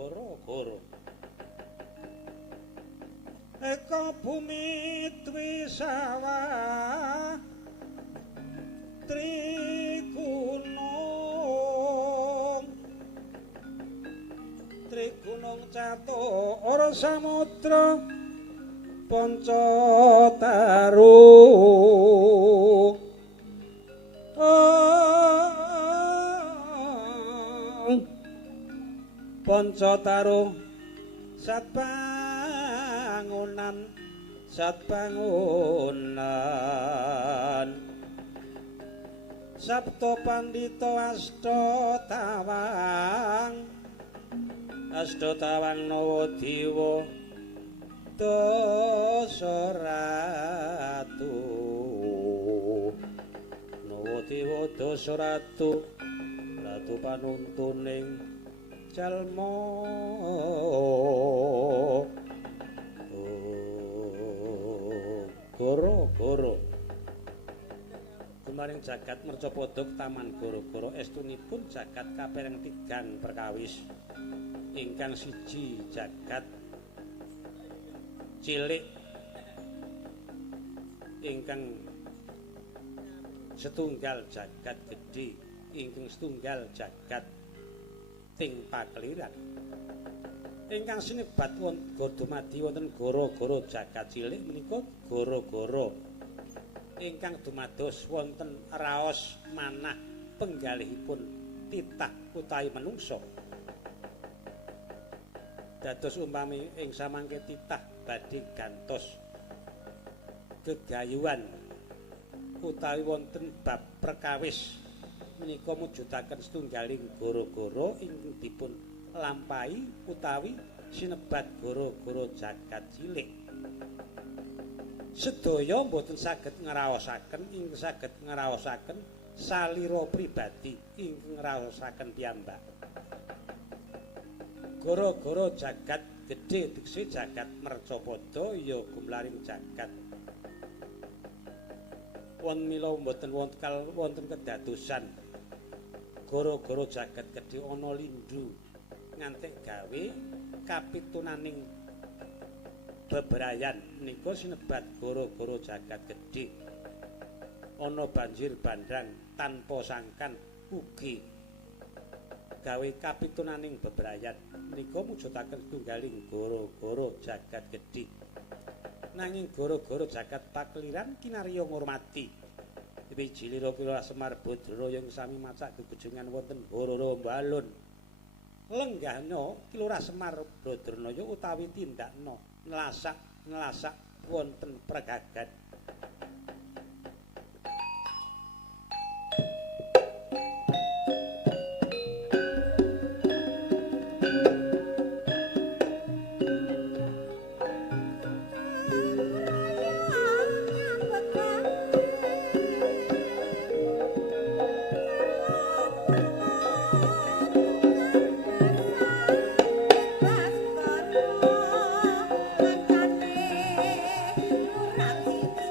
Goro-goro eka bumi twisawa Trigunung catur samudra Pancataru Pancataru satbangunan Sabto Pandita Astotawang Nawadewa Dasaratu Nawadewa Dasaratu Ratu panuntuning jalma Goro-goro Kumaring jagat mercapada taman goro-goro estunipun jagat kaperang tigang perkawis ingkang siji jagat cilik ingkang setunggal jagat gedhe ingkang setunggal jagat ting pakeliran ingkang sinebat dumadi wonten goro-goro jagat cilik menika goro-goro ingkang dumados wonten raos manah penggalihipun titah utawi manungsa dados umpami ing samangke titah badhe gantos gegayuhan utawi wonten bab perkawis menika mujudaken setunggaling goro-goro ingkang dipun lampahi utawi sinebat goro-goro jagat cilik sedaya boten saged ngraosaken ing saged ngraosaken salira pribadi ingkang ngraosaken piyambak goro-goro jagat gedhe dikse jagat mercapada ya gumlaring jagat won mila mboten wonten kedadosan goro-goro jagat gedhe ana lindhu ngantek gawe kapitunaning bebrayan nika sinebat goro-goro jagat gedhe ana banjir bandang tanpa sangkan ugi gawe kapitunaning bebrayan nika mujudaken tunggaling goro-goro jagat gedhe nanging goro-goro jagat pakeliran kinarya ngurmati wiji lira-kira Semar Badra yang sami macak gegejungan wonten Hororo Balun lenggahna Kilurah Semar Badranaya utawi tindakna nelasak wonten pregagan Thank you.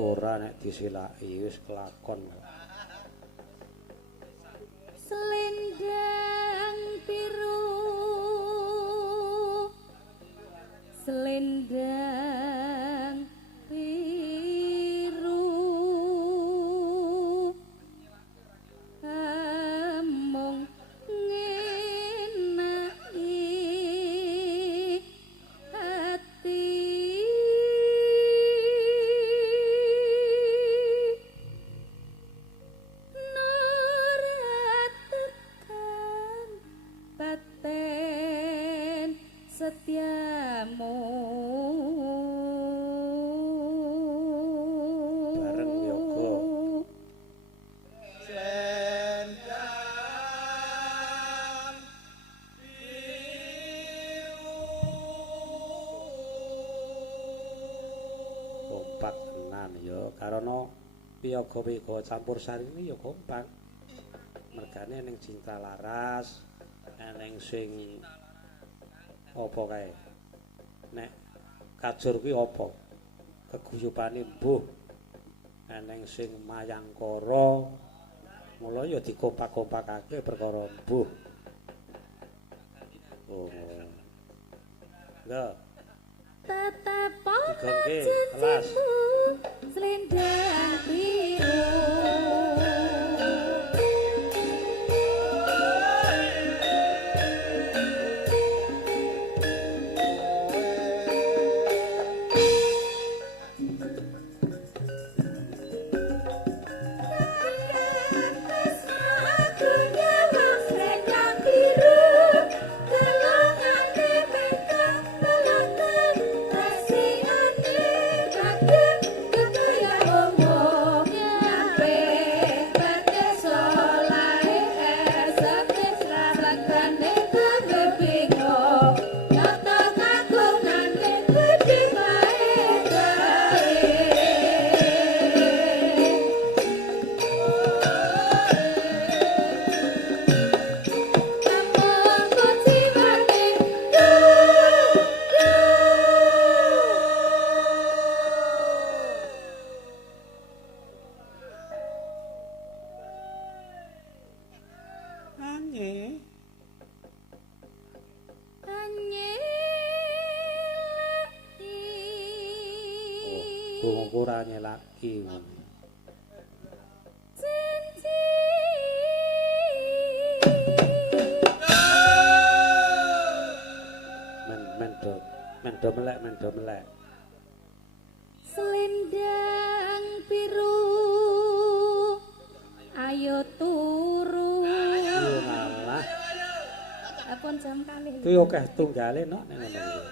Ora nek disilaki wis kelakon. Selendang biru, selendang biru, amung ngenaki hati. Paten setiamu Bareng yoga Selendang biru kompak tenan ya karena piyaga-piyaga campursari ini ya kompak. Mergane ning Cinta Laras eneng sing apa kae nek kajur kuwi apa keguyupane mbuh eneng sing mayangkara mula ya dikompak-kompakake perkara mbuh oh lho tetepon digongke kelas cintamu selendang biru. Ukurannya lagi ngono. Men do melek. Selendang biru, ayo turu. Ngalah. Apun jam kalih. Kuwi akeh tunggale nok ning ngono.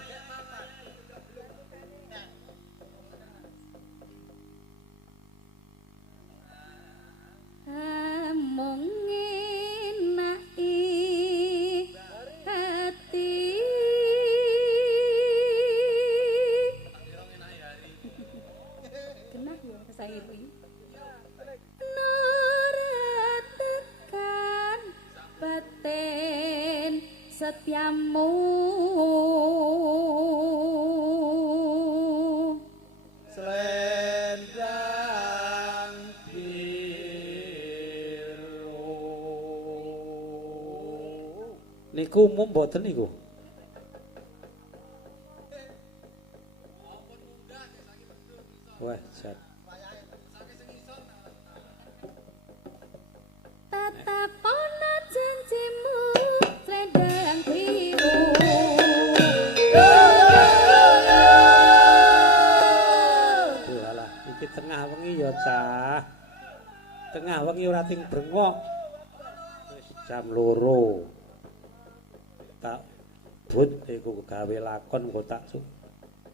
Among ngenaki setiamu selendang biru. Niku umum mboten niku. Wah, jan. tatapono janjimu selendang biru Walah, iki tengah wengi ya, Cah. Tengah wengi ora ting brengok. Wis jam 2. Tak but iku gawe lakon kok tak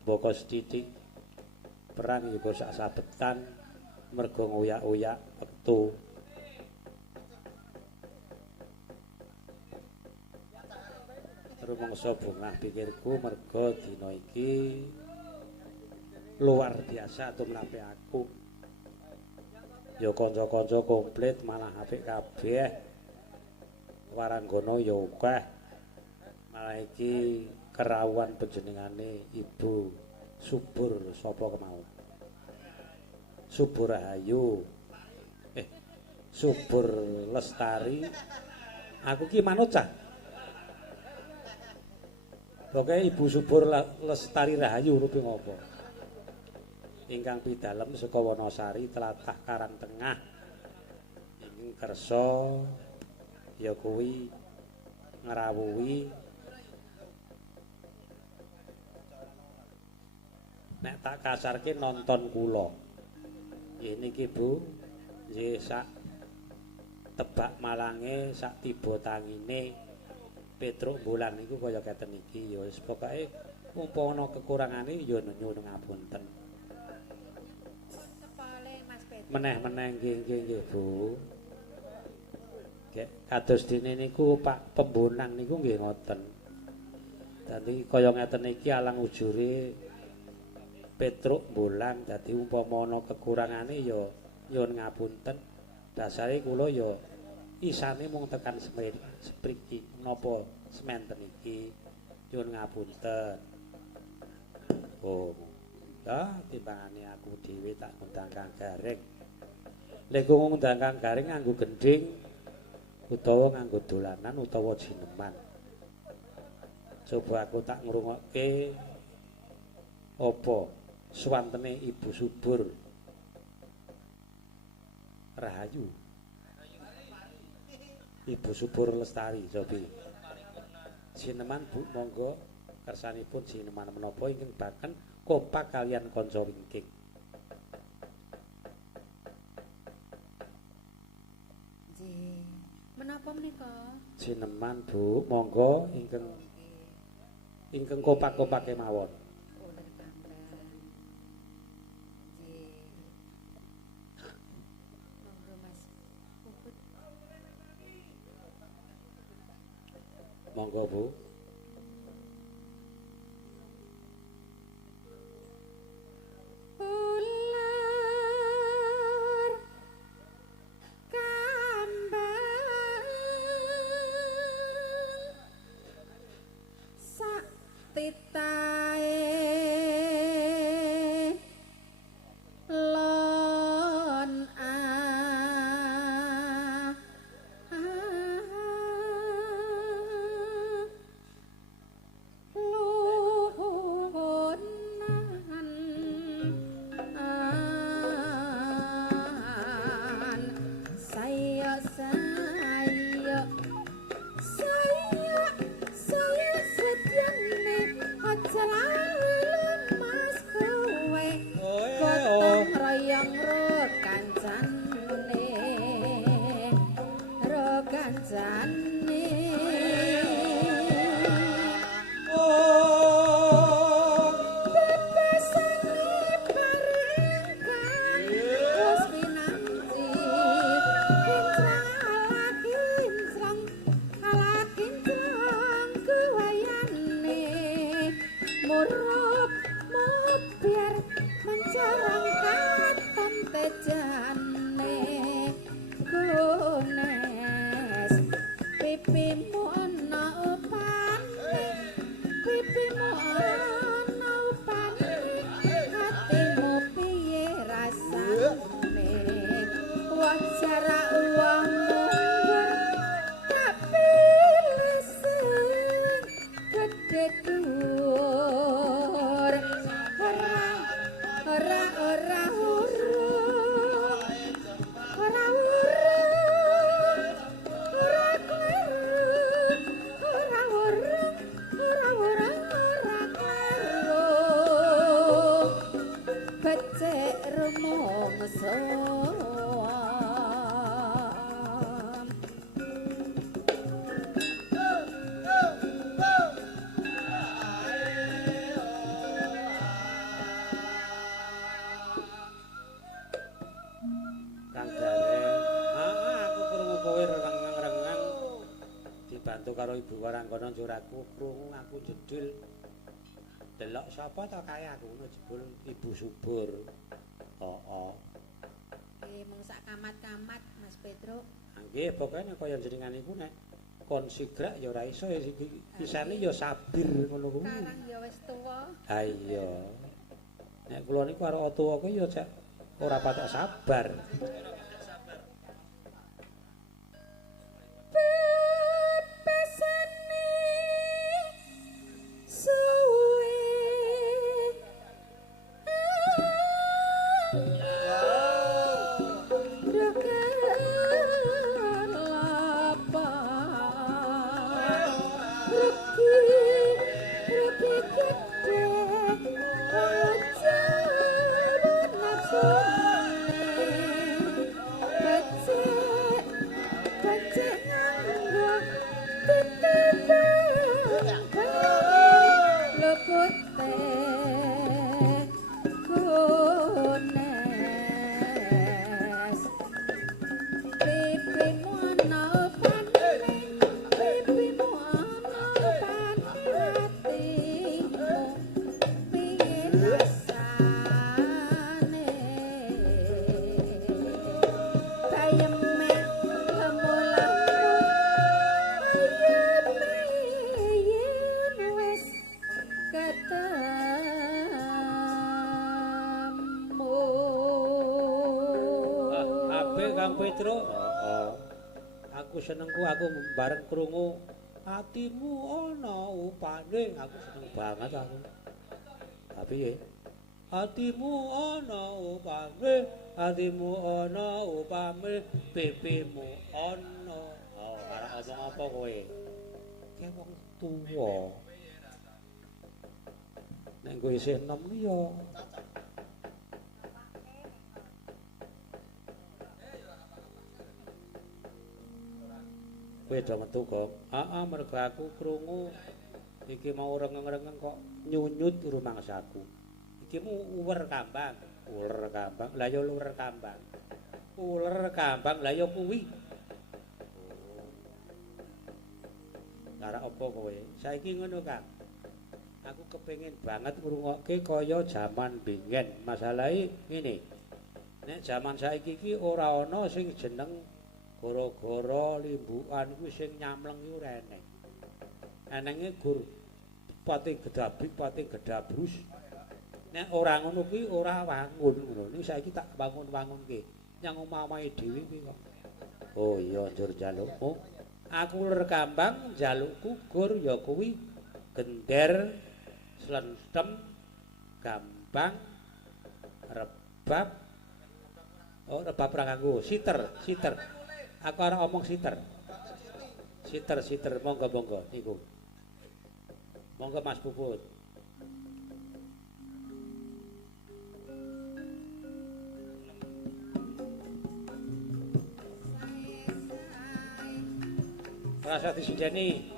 mboko sithik. Perang juga sak sabetan mergo ngoyak-oyak wektu. Rumangsa bungah pikirku mergo dina iki luar biasa tumrape aku. Ya kanca-kanca komplit malah apik kabeh. Waranggana ya akeh. Malah iki kerawuhan panjenengane Ibu Subur sapa kemau? Subur Rahayu. Subur Lestari. Aku ki manut cah. Pokoke Ibu Subur Lestari Rahayu rupi ngopo? Ingkang pidalem saka Wanasari tlatah Karangtengah. Ing kersa ya kuwi ngrawuhi nek tak kasarke nonton kula. Nggih niki Bu, nggih sak tebak malange sak tiba tangine Petruk Bulan niku kaya keten iki ya wis pokoke umpama ana kekurangane ya nyuwun ngapunten. Meneh-meneh nggih Bu. Nggih kados dene niku Pak Pembonan niku nggih ngoten. Dadi kaya ngeten iki alang ujure Petruk Bolang dadi umpama ana kekurangane ya nyuwun ngapunten. Dasare kula ya isane mung tekan spriki menapa sementen iki nyuwun ngapunten. Oh. Ya timbangane aku dhewe tak ngundang Kang Garing. Lek ngundang Kang Garing nganggo gendhing utawa nganggo dolanan utawa jineman. Coba aku tak ngrungokke apa swantene Ibu Subur Rahayu. Ibu Subur Lestari Sobi. Jineman Bu monggo kersanipun jineman menapa ingkang baken kompak kalian kanca wingking. nggih menapa menika Jineman Bu monggo ingkang kompak-kompake mawon. oleh Pangdam nggih monggo Mas Puput Monggo Bu. ular kambang sak titahe lon saya setiane aja karo Ibu Waranggana njuraku krungu aku jedul. Delok sapa to kae aku ngono jebul Ibu Subur. Oh. Mung sak kamat-kamat Mas Petro. Nggih, pokoke kaya jenengan iku nek kon sigrak ya ora iso kisane ya sabir ngono kuwi. Sekarang ya wis tuwa. Ha iya. Nek kula niku karo tuwa kuwi ya cek ora patek sabar. Pepesane suwe. Senengku aku bareng krungu atimu ana upane aku seneng banget aku. Tapi ya atimu ana upame pipimu ana. Oh, arep ngomong apa kowe? Ki wong tuwa. Nek kowe isih enom ya kowe do metu kok. Mergo aku krungu iki mau rengeng-rengeng kok nyunyut rumangsaku. Iki mu uwer kambang. Lah ya luwer kambang. Uler kambang lah ya kuwi. Cara apa kowe? Saiki ngono, Kang. Aku kepengin banget ngrungokke kaya jaman biyen. Masalahe ngene. Nek jaman saiki iki ora ana sing jeneng gara-gara limbukan kuwi sing nyamleng iku ora eneng. Enenge gur pati gedabrus. Nek ora ngono kuwi ora wangun ngono. Niki saiki tak wangun-wangunke. Nyang omahe dhewe kuwi kok. Oh iya njur jalukmu. Aku ler kambang jalukku gur ya kuwi gender, slentem, gambang, rebab. Oh rebab ra kanggo siter. Aku arep omong siter. Siter, monggo niku. Monggo Mas Puput. Rasa disujeni.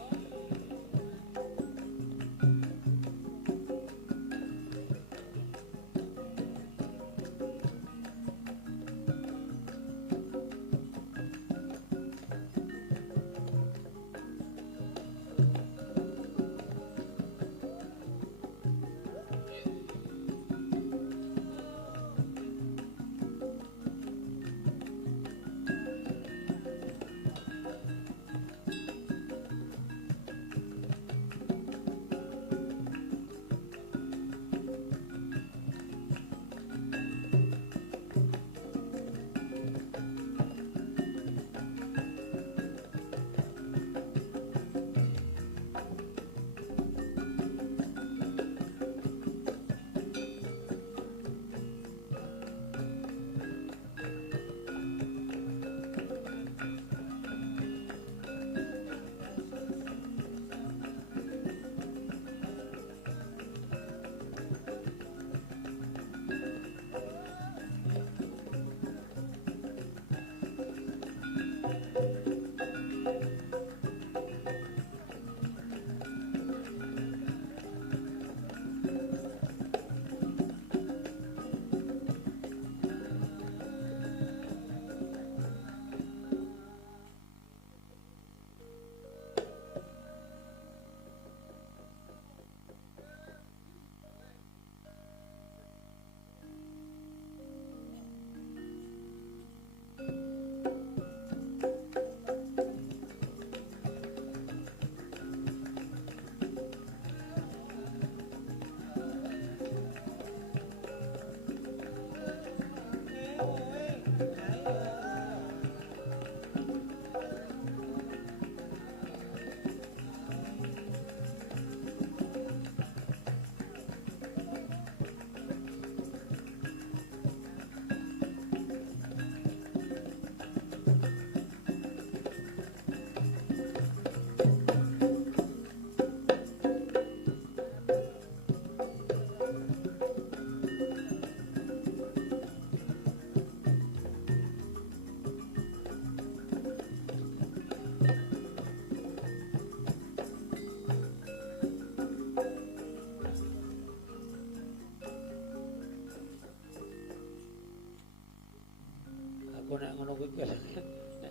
nek ngono kuwi nek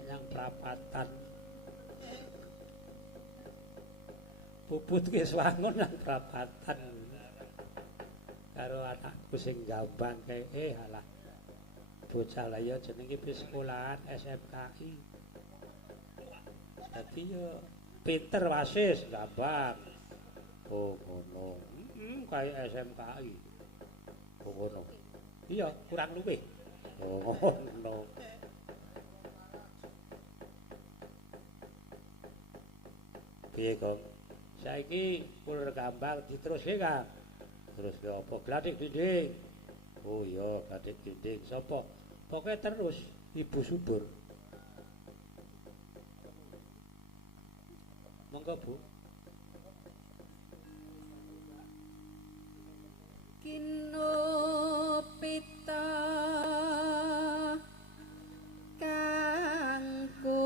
nyang prapatan. Puput ki swangun nang prapatan. Karo anakku sing Jombang kae halah. Bocah lah ya jenenge wis sekolahan SMKI. Dadi yo pinter wasis Jombang. Oh ngono. Kayak SMKI. Oh ngono. Iya, kurang luwih. Oh ngono. Piye kok? Saiki kulur Gambang diteruske, Kang. Terus ke apa? Gladik dinding. Oh iya, gladik dinding. Sapa? Pokoke terus Ibu Subur. Monggo, Bu. Kinopita kangku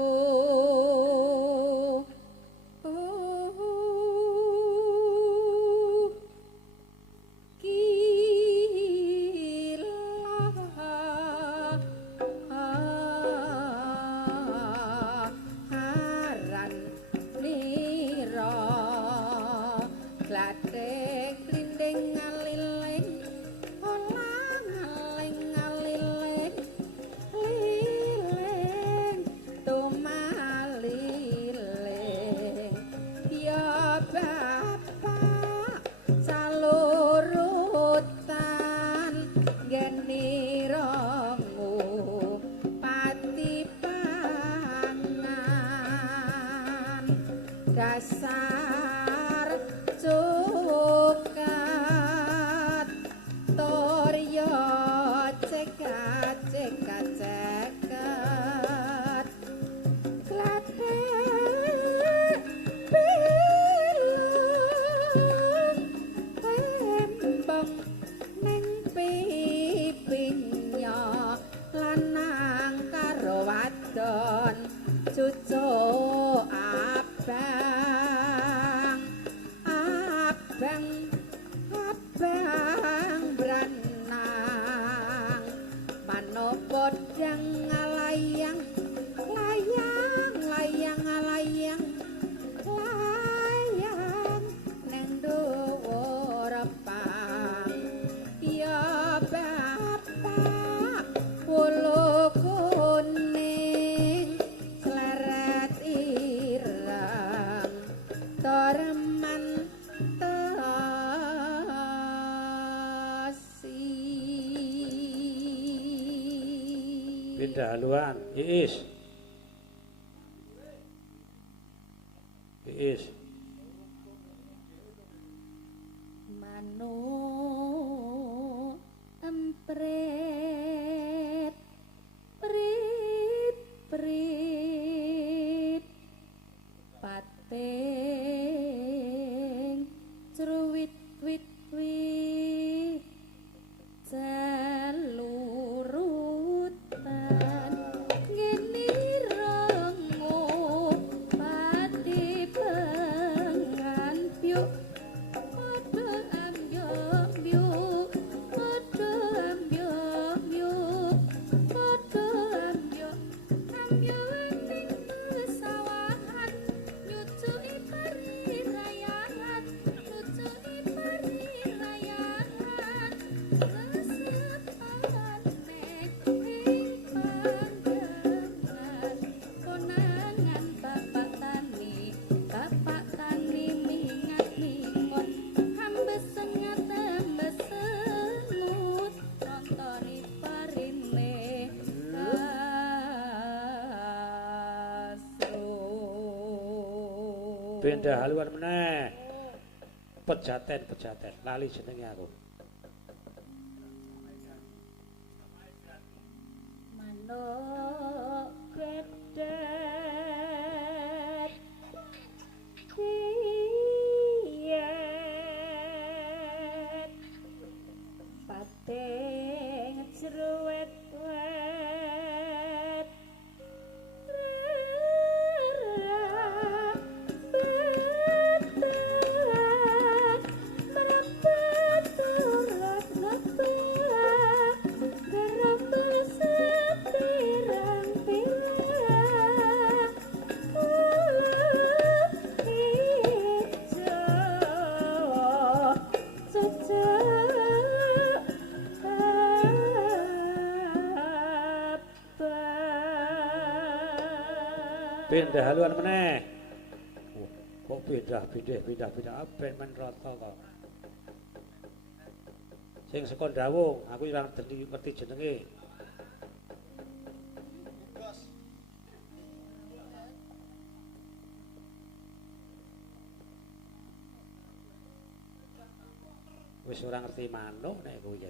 haran nira gladek glinding ngaliling olang ngaling-ngaliling liling tumaliling ya bapak salurutan geni rongu pati pangan dasar cukat toryo cekat cekat cekat gladek bilung tembok ning pipinya lanang karo wadon cucuk abang abang abang branang manopo dang layang layang layang layang layang ning dhuwur pang ya bapak wulu kuning sleret ireng torman tasi Pindah haluan, Iis. Iis. Manu empret prit prit pating cruwit wit wit celurutan ngene rengo pati pengan piuk padha ambyok byuk padha ambyok byuk padha ambyok ambyok ning sawahan nyucuki pari rayangan nyucuki pari rayangan lesepan nek ing panggengan konangan bapak tani mingat mingot ambes sengat ambes sengut nontori parime asro Pindah haluan meneh. Pejaten lali jenenge aku. manuk gedet kiet pating jeruwet wet Garam Pindah haluan meneh. Kok pindah ben men rata kok. Sing saka Dawung, aku ora ngerti jenenge. Wis ora ngerti manuk nek kuwi ya.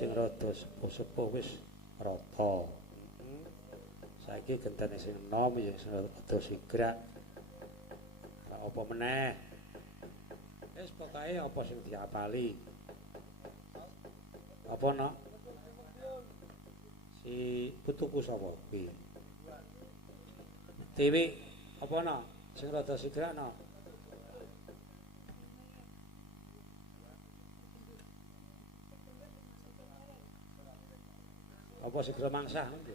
Sing rada sepuh wis rata. Saiki gentene sing enom ya sing rada sigrak. Ora apa meneh. Wis pokoke apa sing diapali. Apa nok? Si putuku sapa kuwi? Dewi apa nok? Sing rada sigrak nok? Apa segera mangsah niku?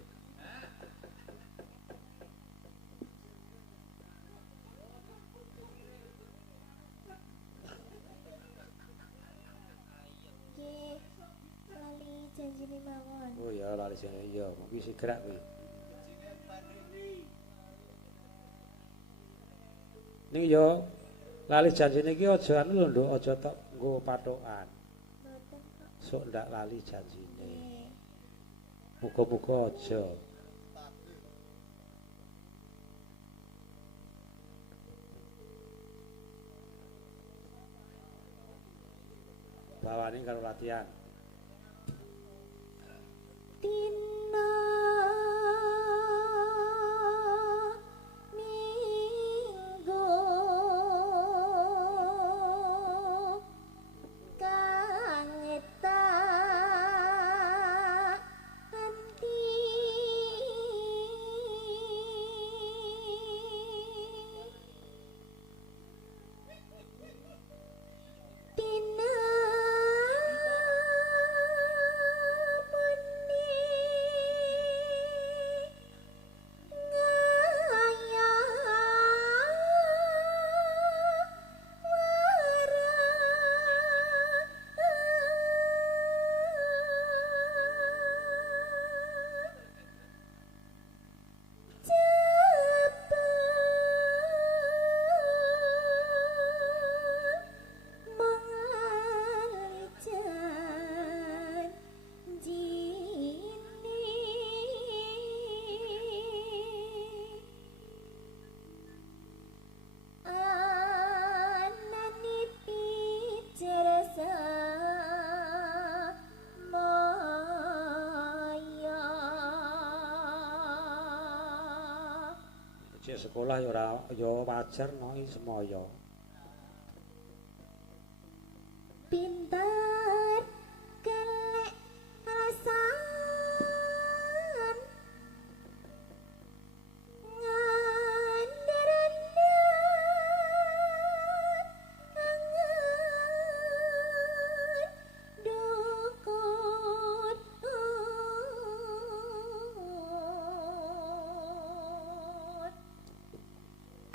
Nggih, lali janjine mawon. Oh ya lali sing iya, kuwi sigrak kuwi. Ning yo lali janjine iki aja anu lho, Nduk, aja tok nggo pathokan. Mboten kok. Sok ndak lali janjine. Nggih. Muga-muga aja. Bawane karo latihan. Dina Minggu kang etak anti dina Cek sekolah ya ora ya wajar no semaya. pinter kelek alasan ngandarendan kangen dukun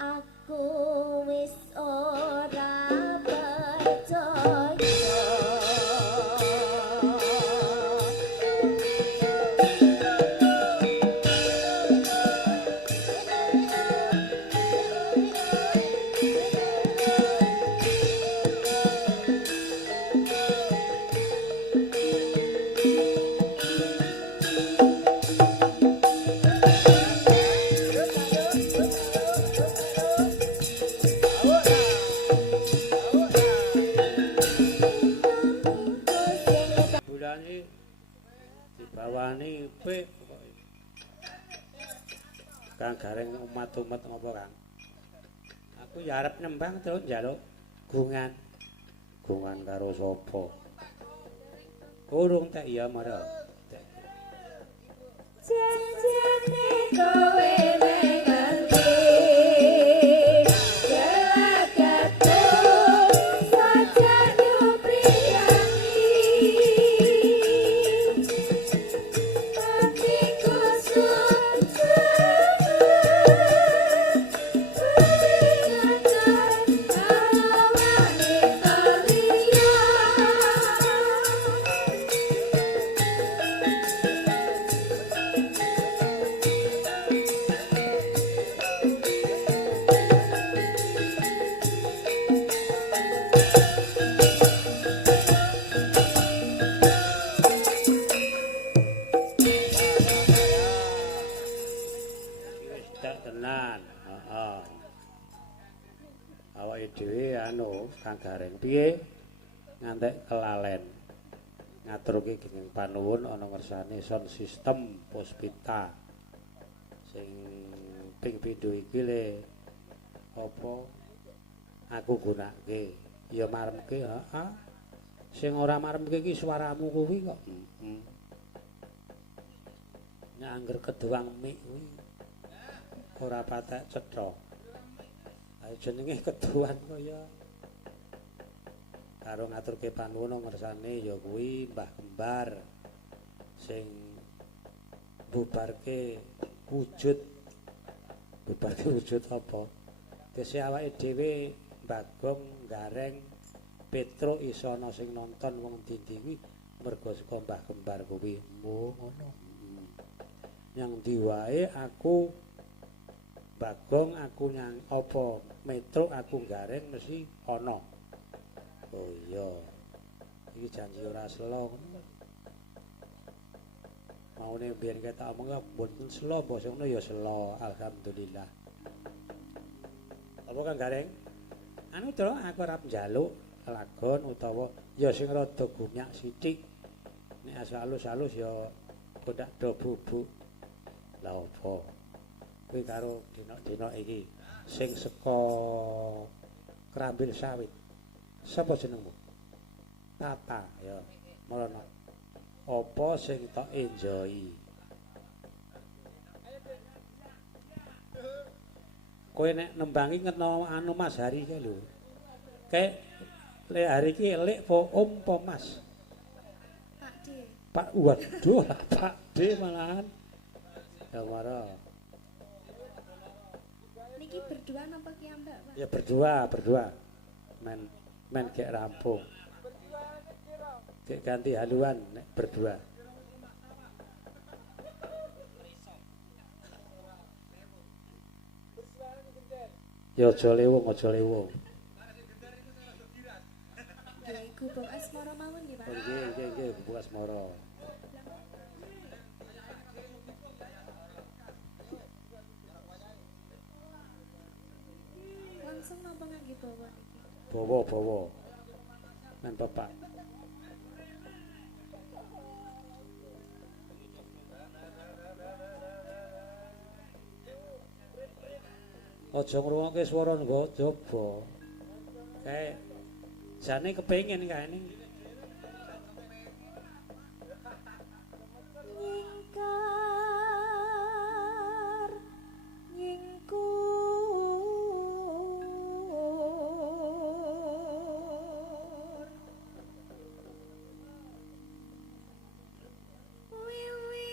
aku wis ora percaya Kang Gareng umat-umat ngopo Kang? Aku ya arep nembang terus njaluk gungan. Gungan karo sapa? Urung tak iya mara. Jajane kowe mengerti gelagatku sajayo priyanti hatiku tenan. Heeh. Awake dhewe anu Kang Gareng piye ngantek kelalen. Ngaturke genging panuwun ana ngersane sound system Puspita. Sing ping pindho iki le apa aku gunakake. Ya maremke, heeh. Sing ora maremke iki swaramu kuwi kok. Heeh. Nek angger keduang mik kuwi ora patek cetha. Ayo jenenge keduan kaya karo ngaturke panuwun ngersane ya kuwi Mbah Kembar sing bubarke wujud apa? Dese awake dhewe Bagong Gareng Petro iso ana sing nonton wong ndi-ndi kuwi mergo saka Mbah Kembar kuwi. Oh ngono. Yang diwae aku Bagong aku nyang apa Metro aku Gareng mesti ana. Oh iya. Iki janji ora selo ngono. Maune biyen ketok omong mboten selo basa ngono ya selo alhamdulillah. Apa Kang Gareng? Anu to aku arep njaluk lagon utawa ya sing rada gunyak sithik. Nek halus-halus ya kodak do bubuk. Lah apa? Kuwi karo dina-dina iki sing saka Krambil Sawit. Sapa jenengmu? Tata ya. Marono. Apa sing tok enjoy? Kowe nek nembangi ngeno anu Mas Hari kae lho. Kayak le hari iki elik po Om po Mas? Pak D. Pak waduh Pak D malahan. Ya mara. Niki berdua napa ki Mbak, Pak? Ya berdua. Men gek rampung. Gek ganti haluan nek berdua. Ya aja lewung. Ya iku Bung Asmara mawon nggih, Pak. Oh, nggih, Bu Asmara. Langsung napa ngangge bawa niki? Bawa. Men Bapak. Aja ngrungokke swara nggo jaba. Kae jane kepengin kae ning nyingkar nyingkur wiwi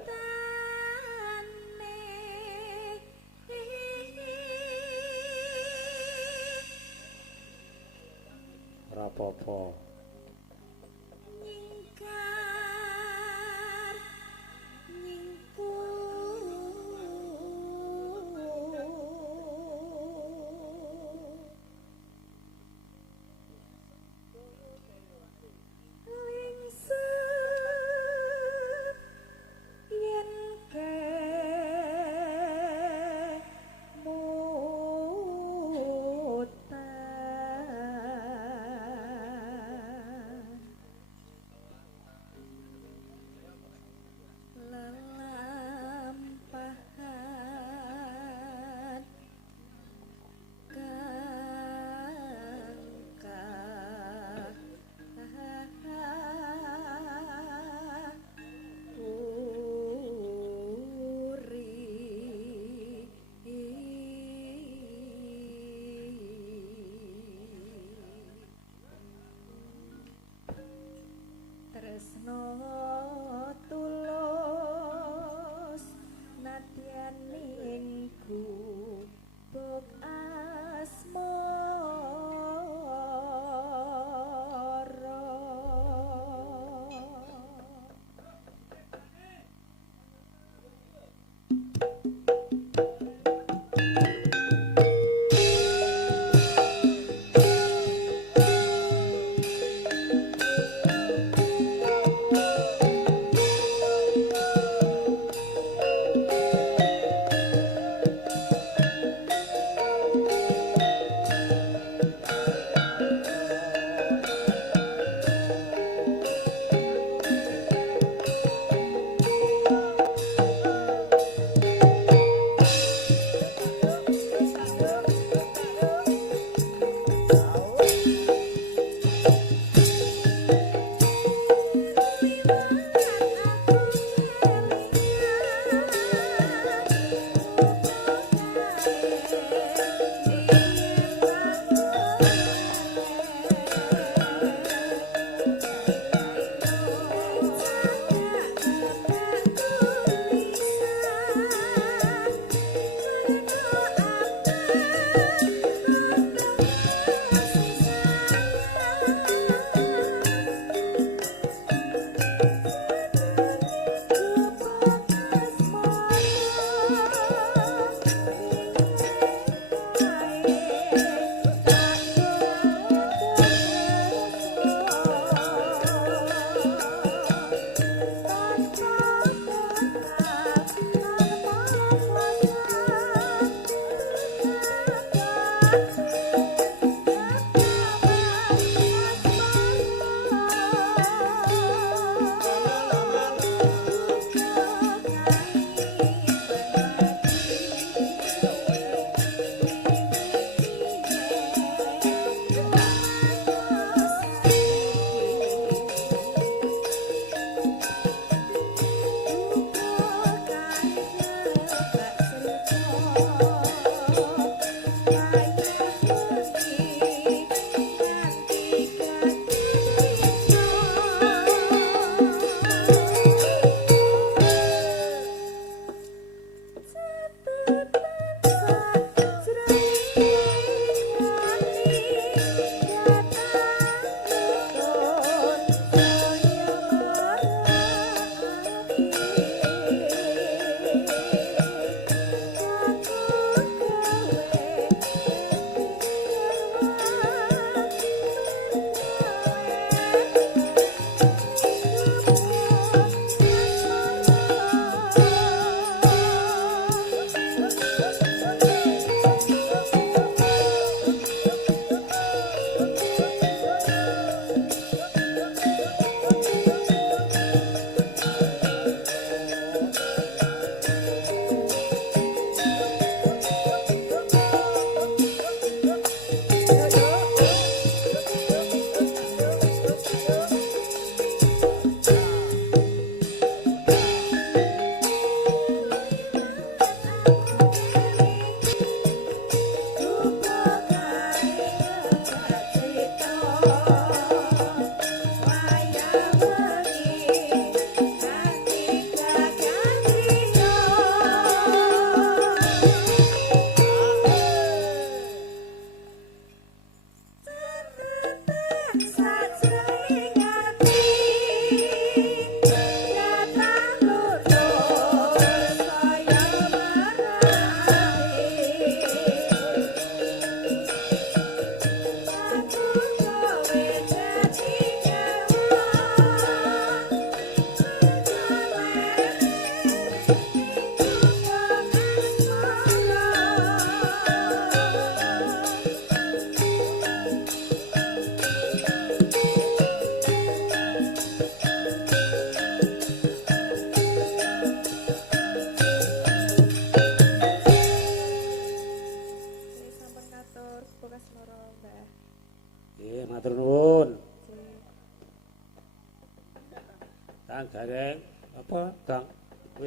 tane ora apa-apa. nyingkar nyingkur lingser yen kemutan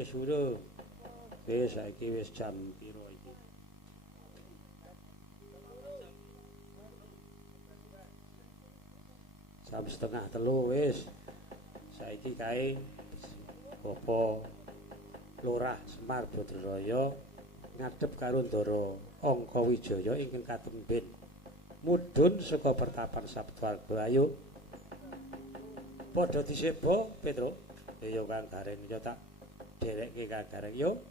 wis suruh. Wis saiki wis jam piro iki? Jam setengah telu wis. Saiki kae Bapak Lurah Semar Badraya ngadhep karo Ndara Angka Wijaya ingkang katemben mudhun saka pertapan Sabtwarga. Ayo padha diseba Petruk. Ya Kang Gareng ya tak dherekke Kang Gareng yo.